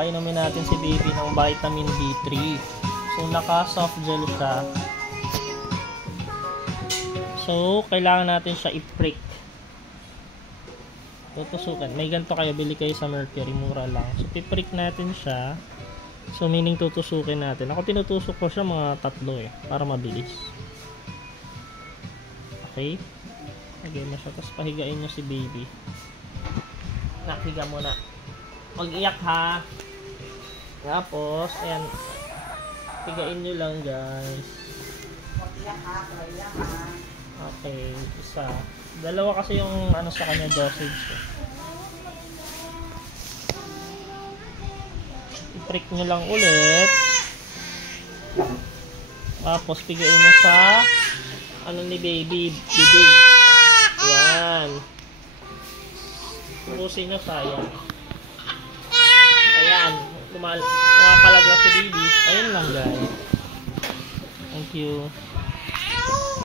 painumin natin si baby ng vitamin D3. So, naka-soft gel siya. So, kailangan natin siya i-prick. Tutusukan. May ganito kayo, bili kayo sa Mercury, mura lang. So, i-prick natin siya. So, meaning tutusukin natin. Ako tinutusok ko siya mga 3 para mabilis. Okay? Lagay na siya. Tapos pahigain nyo si baby. Nakiga muna. Huwag iyak ha. Tapos, ayan. Higain nyo lang guys. Huwag iyak ha. Okay, isa. 2 kasi yung ano sa kanya dosage. I-prick nyo lang ulit. Tapos pigain nyo sa ano ni baby, bibig. Yan. Purusin nyo sa yan. Ayan. Kumakalag lang si baby. Ayan lang guys. Thank you.